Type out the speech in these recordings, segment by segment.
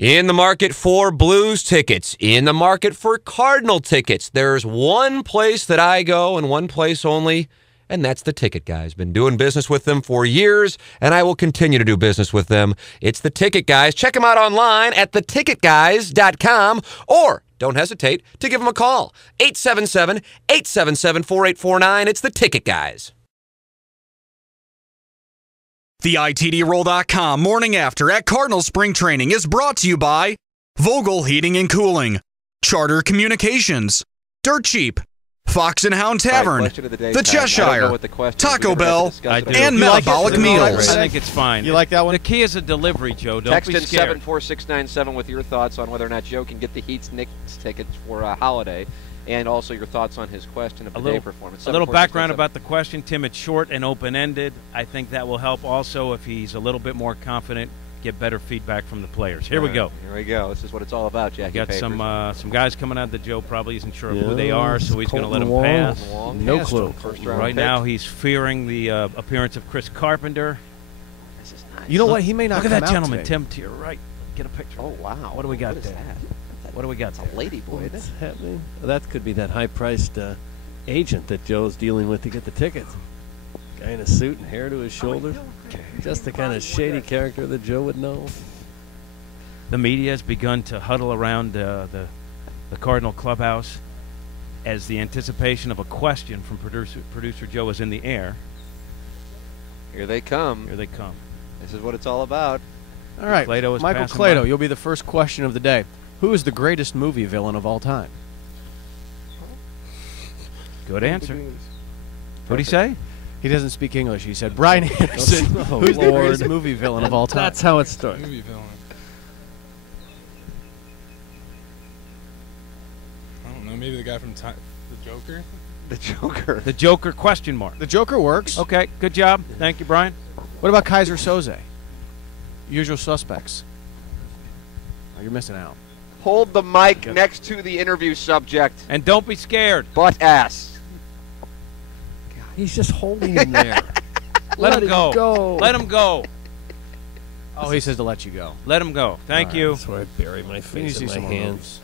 In the market for Blues tickets, in the market for Cardinal tickets, there's one place that I go and one place only, and that's the Ticket Guys. Been doing business with them for years, and I will continue to do business with them. It's the Ticket Guys. Check them out online at theticketguys.com, or don't hesitate to give them a call. 877-877-4849. It's the Ticket Guys. The ITDRoll.com Morning After at Cardinal Spring Training is brought to you by Vogel Heating and Cooling, Charter Communications, Dirt Cheap, Fox and Hound Tavern, the Cheshire, Taco Bell, and Metabolic Meals. I think it's fine. You like that one? The key is a delivery, Joe. Don't Text be in scared. 74697 with your thoughts on whether or not Joe can get the Heat's Knicks tickets for a holiday, and also your thoughts on his question of the day performance. A little background about the question, Tim. It's short and open-ended. I think that will help also if he's a little bit more confident, get better feedback from the players. Here we go. Here we go. This is what it's all about, Jackie. We got Papers. some guys coming out that Joe probably isn't sure of who they are, so he's going to let them pass. No clue. First round Right pick. now he's fearing the appearance of Chris Carpenter. This is nice. You know what? He may not Look at come that out gentleman, today. Tim, to your right. Get a picture. Oh, wow. What do we got What is there? that? What do we got It's there? a lady boy, isn't What's it? happening? Well, that could be that high-priced agent that Joe's dealing with to get the tickets. Guy in a suit and hair to his shoulders. Just the kind of shady character that Joe would know. The media has begun to huddle around the Cardinal clubhouse as the anticipation of a question from producer Joe is in the air. Here they come. Here they come. This is what it's all about. All right, Clado is Michael passing Clado, by. you'll be the first question of the day. Who is the greatest movie villain of all time? Good answer. What'd he say? He doesn't speak English. He said Brian Anderson. Oh, Who's the Lord. greatest movie villain of all time? That's how it starts. Movie villain. I don't know. Maybe the guy from the Joker. The Joker. The Joker question mark. The Joker works. Okay, good job. Thank you, Brian. What about Kaiser Soze? Usual Suspects. Oh, you're missing out. Hold the mic next to the interview subject. And don't be scared. Butt ass. He's just holding him there. Let him go. Let him go. Oh, he says to let you go. Let him go. Thank you. That's where I bury my We need to face see in my some more hands.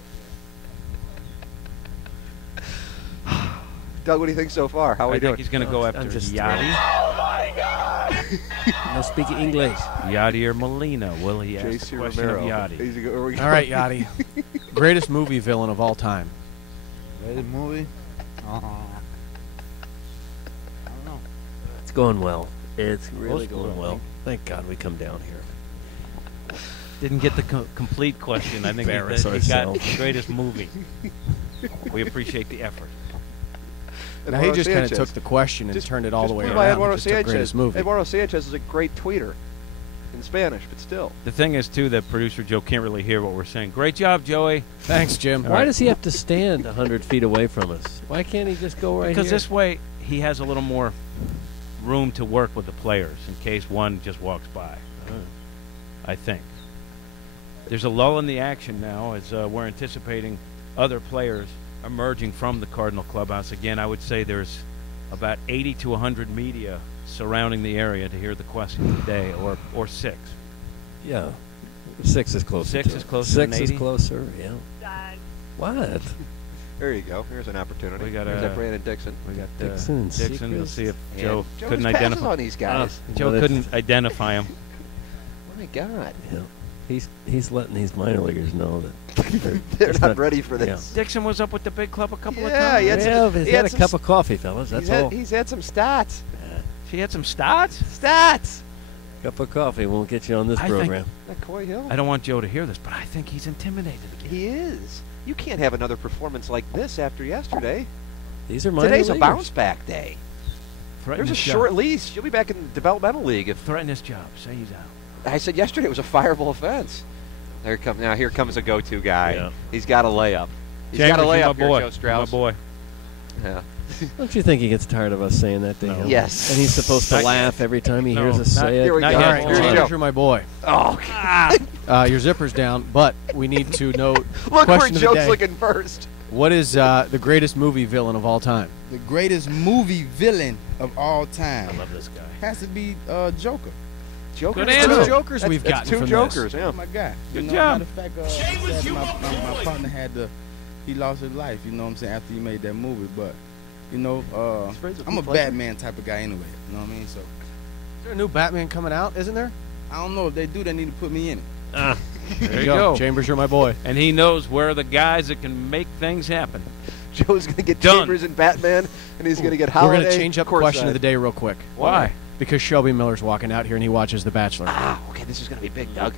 Doug, what do you think so far? How are I we think doing? he's going to go after I'm just Yachty. No speak English. Yachty or Molina. Will he ask the JC question Romero. of Yachty? Easy go- where we All right, Yachty. Greatest movie villain of all time. Rated movie? I don't know. It's going well. It's really Most going will. well. Thank God we come down here. Didn't get the complete question. I think he Embarrass got ourselves. the greatest movie. We appreciate the effort. Now, he Eduardo just kind of Sanchez. took the question and Just- turned it all the way just by around. Eduardo and just took Sanchez. greatest movie. Eduardo Sanchez is a great tweeter in Spanish, but still. The thing is, too, that producer Joe can't really hear what we're saying. Great job, Joey. Thanks, Jim. Why does he have to stand 100 feet away from us? Why can't he just go right Because here? this way, he has a little more room to work with the players in case one just walks by. I think. There's a lull in the action now as we're anticipating other players emerging from the Cardinal clubhouse. Again, I would say there's about 80 to 100 media surrounding the area to hear the question of the day, or 6. Yeah. 6 is closer. 6 to is it. closer 6 than is 80? closer, yeah. What? There you go. Here's an opportunity. We got Here's that Brandon Dixon. We got Dixon and Dixon. Let's see if And Joe Joe couldn't just passes identify. on these guys. Joe Well, couldn't identify him. Oh my God. Yeah. He's letting these minor leaguers know that They're it's not ready for this. Dixon was up with the big club a couple of Yeah, times. he had some- yeah, he's he had had a some cup of coffee, fellas. That's all. He's had some stats. She had some stats. Stats. Cup of coffee won't get you on this I think- program. Not Coy Hill. I don't want Joe to hear this, but I think he's intimidated again. He is. You can't have another performance like this after yesterday. These are minor Today's a leaguers. bounce back day. Threaten There's a his short job. lease. You'll be back in the developmental league. If Threaten his job. Say he's out. I said yesterday it was a fireable offense. Here comes a go-to guy. Yeah. He's got a layup. He's Chambers, got a you're layup my here, boy. Joe You're Strauss. my boy. Yeah. Don't you think he gets tired of us saying that to No. him? Yes. And he's supposed to Not laugh every time he No, hears us not- say Here it? we Not go. yet. All right, Here's Chambers, Joe. you're my boy. Oh, Your zipper's down, but we need to note look where question of the Joe's day. looking first. What is the greatest movie villain of all time? The greatest movie villain of all time I love this guy. has to be Joker. Jokers. Good answer. Two jokers we've That's gotten two from jokers. this. Yeah. My guy. Good you know, job. Matter of fact, said my partner had to. He lost his life. You know what I'm saying? After he made that movie, but you know, I'm a Batman type of guy anyway. You know what I mean? So Is there a new Batman coming out? Isn't there? I don't know if they do. They need to put me in it. There you go. Chambers, you're my boy. And he knows where are the guys that can make things happen. Joe's going to get Done. Chambers and Batman, and he's going to get We're Holiday. going to change up the question of the day real quick. Why? Because Shelby Miller's walking out here and he watches The Bachelor. Ah, okay, this is going to be big, Doug.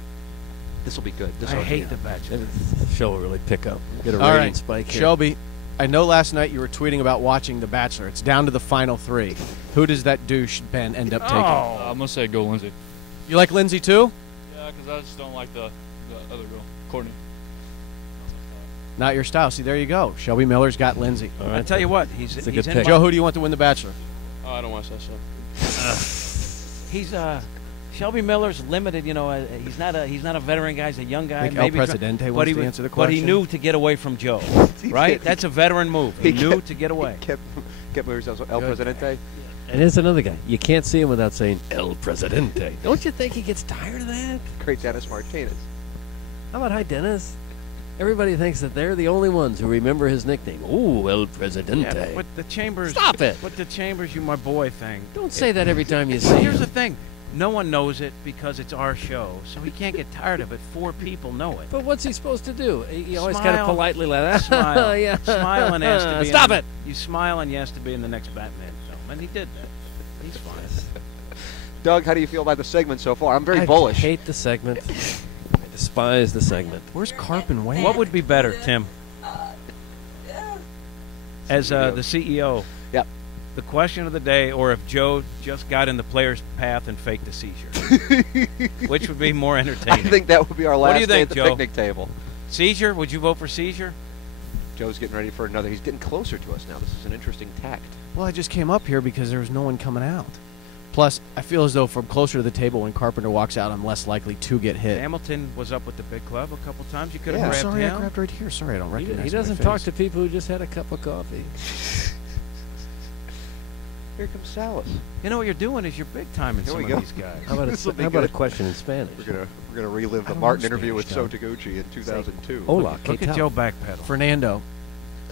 This will be good. This I will hate The Bachelor. The show will really pick up. Get a All rating right, spike here. Shelby, I know last night you were tweeting about watching The Bachelor. It's down to the final 3. Who does that douche Ben end up taking? I'm gonna say go Lindsay. You like Lindsay too? Yeah, because I just don't like the other girl, Courtney. Not your style. See, there you go. Shelby Miller's got Lindsay. All I right. tell you what, he's a he's good in pick. my- Joe, who do you want to win The Bachelor? Oh, I don't watch that show. He's Shelby Miller's limited. You know, he's not a veteran guy. He's a young guy. I think El maybe Presidente but wants he to was- answer the But he question. knew to get away from Joe, right? That's a veteran move. He knew to get away. kept moving himself. El Presidente. And here's another guy. You can't see him without saying El Presidente. Don't you think he gets tired of that? Great Dennis Martinez. How about hi, Dennis? Everybody thinks that they're the only ones who remember his nickname. Ooh, El Presidente. Yeah, but the Chambers. Stop it. But the Chambers, you my boy thing. Don't say that every time you see Here's him. the thing. No one knows it because it's our show, so he can't get tired of it. 4 people know it. But what's he supposed to do? He always kind of Smile. politely like that. Smile. Yeah. Smile and ask to be. Stop in, it. You smile and you ask to be in the next Batman film, and he did that. He's fine. Doug, how do you feel about the segment so far? I'm very I bullish. hate the segment. I despise the segment. Where's Carp and Wayne? What would be better, Tim? As the CEO. Yep. The question of the day, or if Joe just got in the player's path and faked a seizure, which would be more I entertaining? think that would be our What last do you day think, at the Joe? picnic table. Seizure? Would you vote for seizure? Joe's getting ready for another. He's getting closer to us now. This is an interesting tact. Well, I just came up here because there was no one coming out. Plus, I feel as though from closer to the table when Carpenter walks out, I'm less likely to get hit. Hamilton was up with the big club a couple times. You could have Yeah. grabbed Sorry, him. I grabbed right here. Sorry, I don't recognize He my doesn't face. talk to people who just had a cup of coffee. Here comes Salas. You know what you're doing is you're big time in Here some we of go. these guys. How about, This'll be how about a good. question in Spanish? We're gonna relive the don't Martin know interview with Spanish, Sotaguchi in 2002. Hola, Look ¿qué at tal? Joe backpedal. Fernando,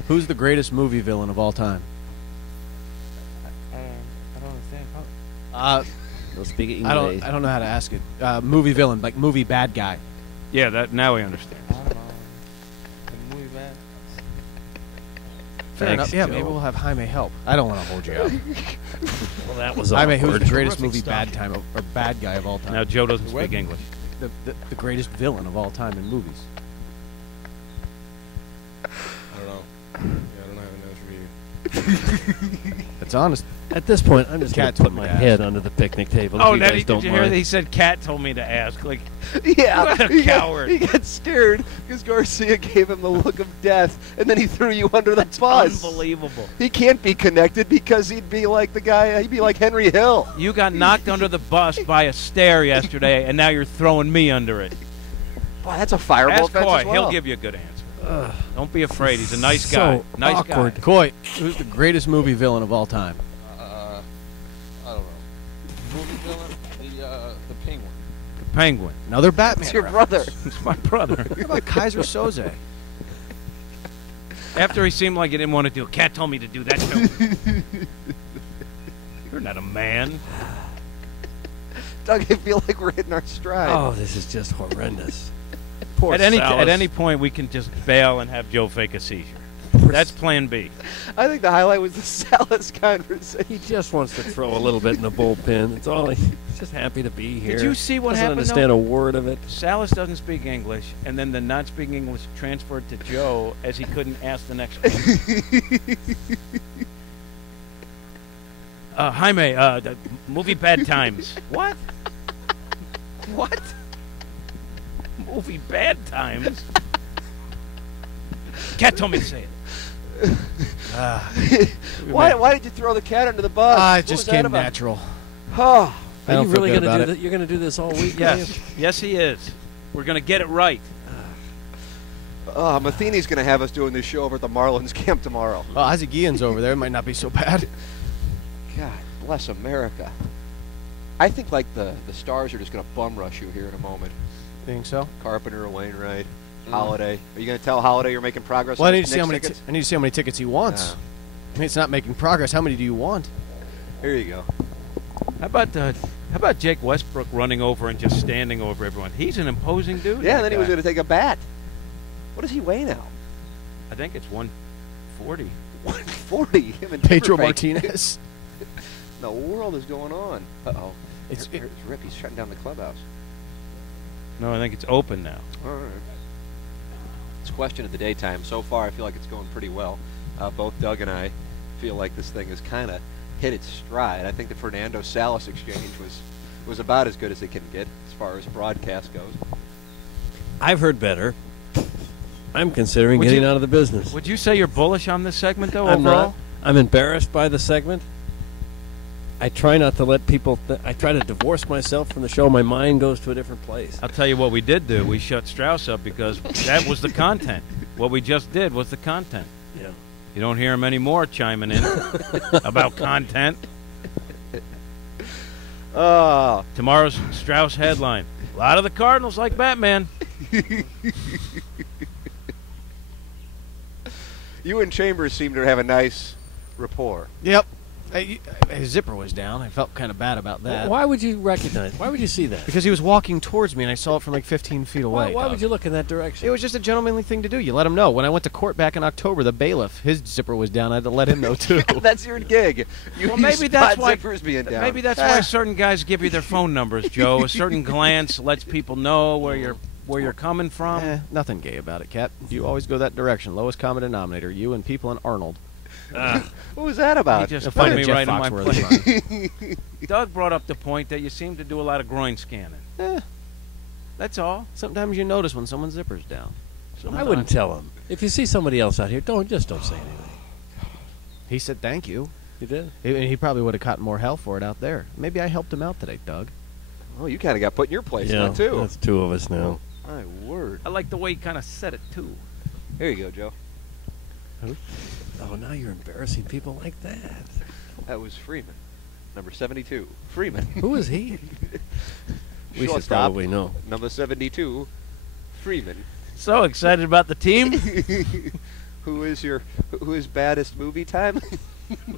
who's the greatest movie villain of all time? I don't understand. No speak English. I don't know how to ask it. Movie villain, like movie bad guy. Yeah, that now we understand. I don't know. The movie bad. Fair enough. Thanks, Yeah, Joe. maybe we'll have Jaime help. I don't want to hold you up. Well, that was Jaime, who's awkward. the greatest movie bad time or bad guy of all time? Now Joe doesn't What? speak English. The greatest villain of all time in movies. I don't know. Yeah, I don't have an answer for you. That's honest. At this point, I'm just going Cat to put told me my to ask. head under the picnic table. Oh, if you Nettie, guys did don't you hear mind. that? He said Cat told me to ask. Like, Yeah, What a he coward. He got scared because Garcia gave him the look of death, and then he threw you under the bus. unbelievable. He can't be connected because he'd be like the guy. He'd be like Henry Hill. You got knocked under the bus by a stair yesterday, and now you're throwing me under it. Boy, that's a fireable Ask offense Coy. as well. He'll give you a good answer. Don't be afraid. He's a nice So guy. Nice awkward. guy. Coy, who's the greatest movie villain of all time? I don't know. Movie villain, the Penguin. The Penguin. Another Batman. It's your reference. brother. It's my brother. What about Kaiser Soze? After he seemed like he didn't want to do it, Cat told me to do that too. You're not a man. Doug, I feel like we're hitting our stride. Oh, this is just horrendous. Poor At any Salas. point, we can just bail and have Joe fake a seizure. That's Plan B. I think the highlight was the Salas conversation. He just wants to throw a little bit in the bullpen. That's all. He's just happy to be here. Did you see what Doesn't happened? understand though? a word of it. Salas doesn't speak English, and then the not speaking English transferred to Joe as he couldn't ask the next one. Jaime, the movie Bad Times. What? What? Movie Bad Times? Cat told me to say it. Why did you throw the cat under the bus? It What just was that came about? natural. Oh, I Are don't you feel really good going to about do it. that? You're going to do this all week? Yes. Dave? Yes, he is. We're going to get it right. Matheny's going to have us doing this show over at the Marlins camp tomorrow. Well, Isaac Ian's over there. It might not be so bad. God bless America. I think like the Stars are just going to bum rush you here in a moment. Think so? Carpenter, Wainwright, Holiday. Are you going to tell Holiday you're making progress? Well, on I need his to see how Knicks many. tickets? I need to see how many tickets he wants. Yeah. I mean, it's not making progress. How many do you want? Here you go. How about Jake Westbrook running over and just standing over everyone? He's an imposing dude. Yeah, that and then he was guy. going to take a bat. What does he weigh now? I think it's 140. 140. Him and Pedro Timberbank. Martinez. The world is going on. Uh-oh. It's- Here's Rip. He's shutting down the clubhouse. No, I think it's open now. All right. It's question of the daytime. So far, I feel like it's going pretty well. Both Doug and I feel like this thing has kind of hit its stride. I think the Fernando Salas exchange was about as good as it can get as far as broadcast goes. I've heard better. I'm considering Would getting you- out of the business. Would you say you're bullish on this segment, though, I'm overall? not. I'm embarrassed by the segment. I try not to let people. I try to divorce myself from the show. My mind goes to a different place. I'll tell you what we did do. We shut Strauss up because that was the content. What we just did was the content. Yeah. You don't hear him anymore chiming in about content. Tomorrow's Strauss headline. A lot of the Cardinals like Batman. You and Chambers seem to have a nice rapport. Yep. His zipper was down. I felt kind of bad about that. Why would you recognize? Why would you see that? Because he was walking towards me, and I saw it from like 15 feet away. Why dog. would you look in that direction? It was just a gentlemanly thing to do. You let him know. When I went to court back in October, the bailiff, his zipper was down. I had to let him know, too. That's your gig. Well, maybe that's why zippers being down. Maybe that's why certain guys give you their phone numbers, Joe. A certain glance lets people know where you're coming from. Nothing gay about it, Cap. You always go that direction. Lowest common denominator. You and people and Arnold. What was that about? You just Find put me Jeff right in my Foxworthy. place. Doug brought up the point that you seem to do a lot of groin scanning. That's all. Sometimes you notice when someone's zipper's down. I wouldn't tell him. If you see somebody else out here, don't say anything. He said thank you. You did? He probably would have caught more hell for it out there. Maybe I helped him out today, Doug. Oh, you kind of got put in your place now, too. That's two of us now. My word. I like the way he kind of said it, too. Here you go, Joe. Oh, now you're embarrassing people like that. That was Freeman. Number 72. Freeman. Who is he? We should Shortstop, probably know. Number 72. Freeman. So excited about the team. Who is baddest movie time?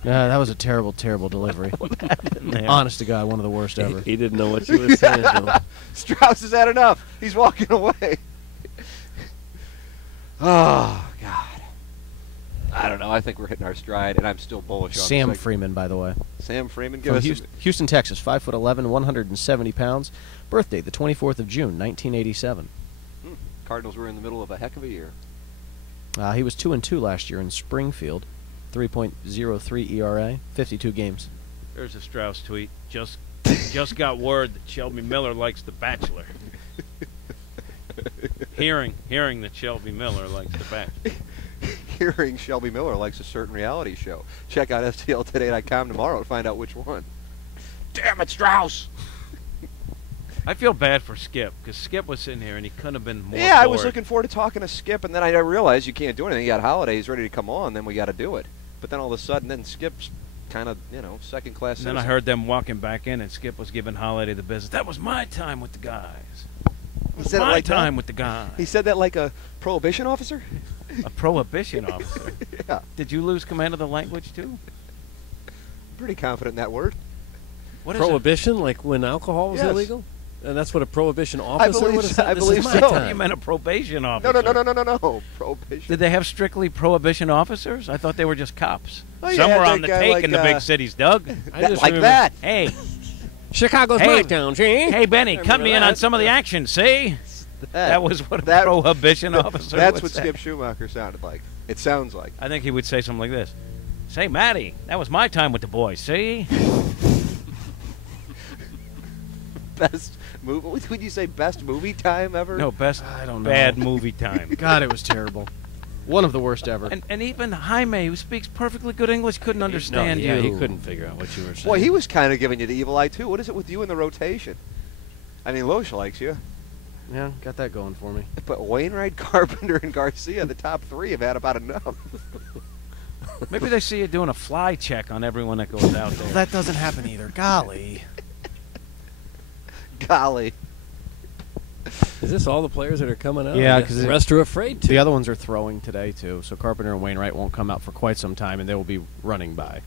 That was a terrible, terrible delivery. Honest to God, one of the worst ever. He didn't know what you were saying, Joe. Strauss has had enough. He's walking away. Oh, God. I don't know. I think we're hitting our stride, and I'm still bullish on Sam this. Freeman, by the way. Sam Freeman, give From us Houston, Texas, 5'11", 170 pounds. Birthday, the 24th of June, 1987. Cardinals were in the middle of a heck of a year. He was 2-2 last year in Springfield, 3.03 ERA, 52 games. There's a Strauss tweet. Just got word that Shelby Miller likes The Bachelor. Hearing that Shelby Miller likes The Bachelor. Hearing Shelby Miller likes a certain reality show. Check out STLtoday.com tomorrow to find out which one. Damn it, Strauss! I feel bad for Skip, because Skip was sitting here and he couldn't have been more Yeah, I was bored. looking forward to talking to Skip, and then I realized you can't do anything. You got holidays ready to come on, then we got to do it. But then all of a sudden, then Skip's kind of, second-class And then I heard them walking back in, and Skip was giving Holiday the business. That was my time with the guys. It was said it my like that? time with the guys. He said that like a prohibition officer? A prohibition officer. Yeah. Did you lose command of the language, too? Pretty confident in that word. What is Prohibition, like when alcohol was Yes. illegal? And that's what a prohibition officer believe would have so. said? I This believe is my so. it? time. You meant a probation officer. No. Prohibition. Did they have strictly prohibition officers? I thought they were just cops. Oh, yeah, Somewhere that on the guy take like, in the big cities, Doug. I That, just like remember- that. Hey, Chicago's Hey. my town, see? hey, Benny, cut Remember me in that? on some of the action, see? That was what a prohibition officer That's would what say. Skip Schumacher sounded like. It sounds like. I think he would say something like this. Say, Matty, that was my time with the boys, see? Best movie. Would you say best movie time ever? No, best I don't know. bad movie time. God, it was terrible. One of the worst ever. And even Jaime, who speaks perfectly good English, couldn't understand you. He couldn't figure out what you were saying. Boy, he was kind of giving you the evil eye too. What is it with you in the rotation? I mean, Loesch likes you, Yeah, got that going for me. but Wainwright, Carpenter, and Garcia, the top three, have had about enough. Maybe they see you doing a fly check on everyone that goes out there. That doesn't happen either. Golly. Golly. Is this all the players that are coming out? Yeah, I guess because the rest are afraid to. The other ones are throwing today, too. So Carpenter and Wainwright won't come out for quite some time, and they will be running by.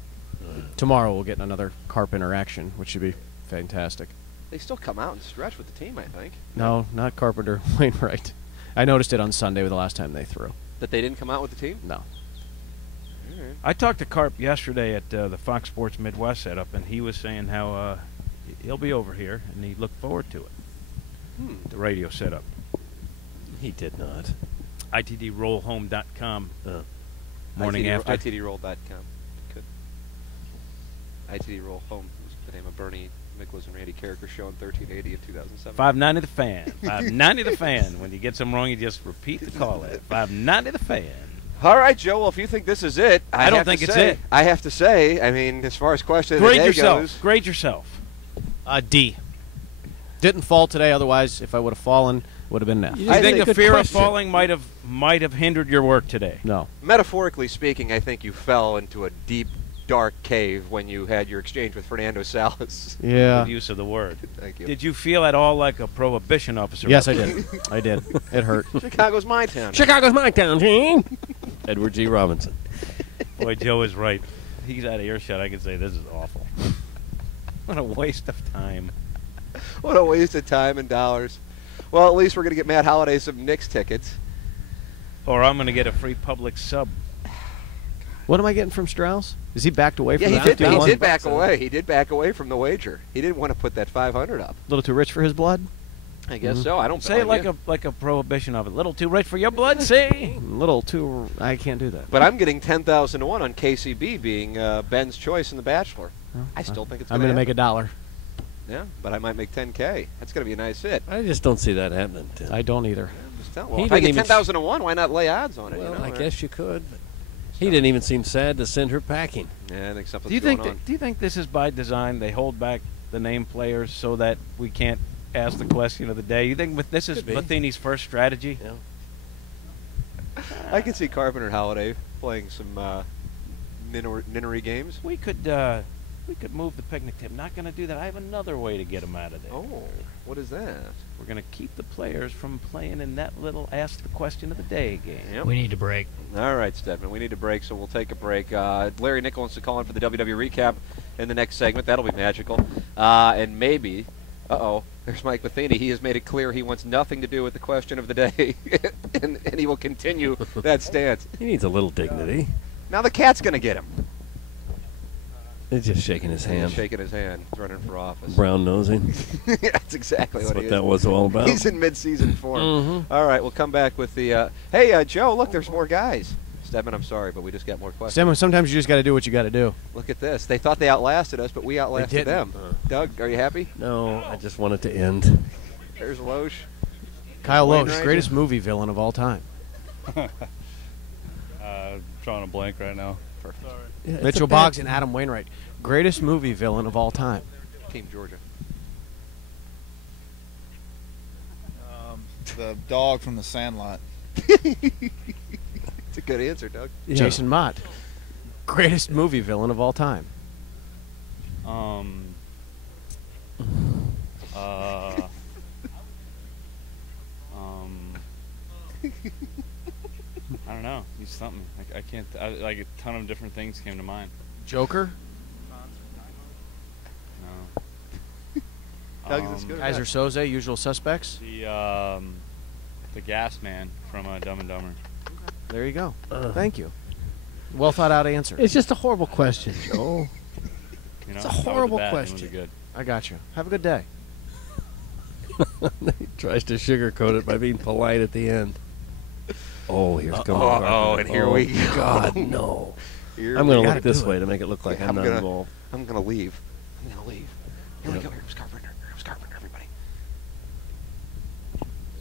Tomorrow we'll get another Carpenter action, which should be fantastic. They still come out and stretch with the team, I think. No, not Carpenter, Wainwright. I noticed it on Sunday with the last time they threw. That they didn't come out with the team? No. I talked to Carp yesterday at the Fox Sports Midwest setup, and he was saying how he'll be over here, and he looked forward to it. The radio setup. He did not. ITDRollHome.com. Morning after. ITDRoll.com. Good. ITD Roll Home was the name of Bernie Mikla's and Randy Carricker show in 1380 in 2007. 590 the fan. 590 the fan. When you get something wrong, you just repeat the call at 590 the fan. All right, Joe. Well, if you think this is it, I don't think it's it. I have to say, I mean, as far as question of the Grade day yourself. goes, Grade yourself. D. Didn't fall today. Otherwise, if I would have fallen, would have been F. Do you think the fear of falling might have hindered your work today? No. metaphorically speaking, I think you fell into a deep, dark cave when you had your exchange with Fernando Salas. Yeah. Good use of the word. Thank you. Did you feel at all like a prohibition officer? Yes, I did. I did. It hurt. Chicago's my town. Chicago's my town, team. Edward G. Robinson. Boy, Joe is right. He's out of earshot. I can say this is awful. What a waste of time. What a waste of time and dollars. Well, at least we're going to get Matt Holliday some Knicks tickets. Or I'm going to get a free public sub. What am I getting from Strauss? Is he backed away from Yeah, that? he did back away. He did back away from the wager. He didn't want to put that 500 up. A little too rich for his blood? I guess so. I don't Say it blame like you. a prohibition of it. Little too rich for your blood, see? A little too... I can't do that. But I'm getting 10,000 to 1 on KCB being Ben's choice in The Bachelor. I still think it's I'm going to make $1. Yeah, but I might make 10K. That's going to be a nice hit. I just don't see that happening, Tim. I don't either. Well, if I get 10,000 to 1, why not lay odds on it? Well, you know? I guess you could. But he didn't even seem sad to send her packing. Yeah, I think something's Do you going think on. do you think this is by design? They hold back the name players so that we can't ask the question of the day. You think this is Matheny's first strategy? Yeah. I can see Carpenter and Holliday playing some Ninnery games. We could move the picnic table. Not going to do that. I have another way to get them out of there. Oh, what is that? We're going to keep the players from playing in that little ask the question of the day game. Yep. We need to break. All right, Stedman, we need a break, so we'll take a break. Larry Nickel wants to call in for the WW recap in the next segment. That'll be magical. And maybe, there's Mike Matheny. He has made it clear he wants nothing to do with the question of the day, and he will continue that stance. He needs a little dignity. Now the cat's going to get him. He's just shaking his hand. He's shaking his hand. He's running for office. Brown nosing. That's exactly That's what he that is. was all about. He's in mid-season form. Mm-hmm. All right, we'll come back with the... hey, Joe, look, there's more guys. Stedman, I'm sorry, but we just got more questions. Sometimes you just got to do what you got to do. Look at this. They thought they outlasted us, but we outlasted them. Doug, are you happy? No, I just want it to end. There's Loesch. Kyle Loesch, Wainwright. greatest movie villain of all time. Drawing a blank right now. Perfect. Yeah, it's Mitchell a bad- Boggs and Adam Wainwright. Greatest movie villain of all time. Team Georgia. The dog from the Sandlot. It's a good answer, Doug. Yeah. Jason Mott. Greatest movie villain of all time. I don't know. He's something. I can't. Like a ton of different things came to mind. Joker. No. Doug, that's good. Kaiser Soze, Usual Suspects. The gas man from Dumb and Dumber. There you go. Thank you. Well thought out answer. It's just a horrible question, Joe. You know, It's a that was horrible bad. It was question. good. I got you. Have a good day. He tries to sugarcoat it by being polite at the end. Oh, here's coming. and here we go. God, no. Here I'm we going to go. look this way to make it look like Yeah, I'm not gonna- involved. I'm going to leave. I'm going to leave. Here we Yep. go. Here comes Carpenter. Here comes Carpenter, everybody.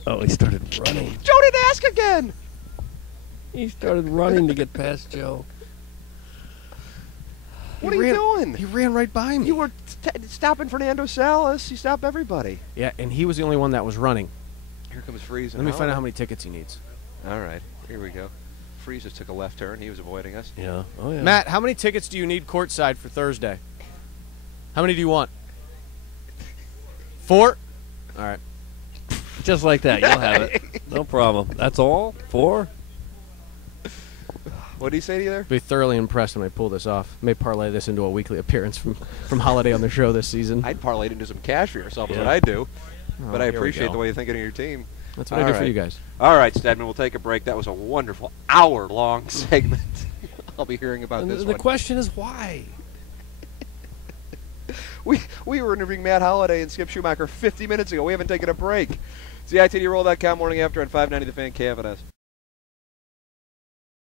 Oh, he started running. Joe didn't ask again. He started running to get past Joe. What are you doing? He ran right by me. You were stopping Fernando Salas. You stopped everybody. Yeah, and he was the only one that was running. Here comes Freeze. Let me find out how many tickets he needs. All right. Here we go. Freeze just took a left turn. He was avoiding us. Yeah. Oh, yeah. Matt, how many tickets do you need courtside for Thursday? How many do you want? 4? All right. Just like that, you'll have it. No problem. That's all? 4? What did he say to you there? Be thoroughly impressed when I pull this off. May parlay this into a weekly appearance from Holiday on the show this season. I'd parlay it into some cash for yourself, is Yeah. what I do. But I here we appreciate go. the way you're thinking of your team. That's what I do for you guys. All right, Stedman, we'll take a break. That was a wonderful hour-long segment. I'll be hearing about And this the one. question is why? We were interviewing Matt Holliday and Skip Schumacher 50 minutes ago. We haven't taken a break. It's the ITDRoll.com morning after on 590 The Fan KFNS.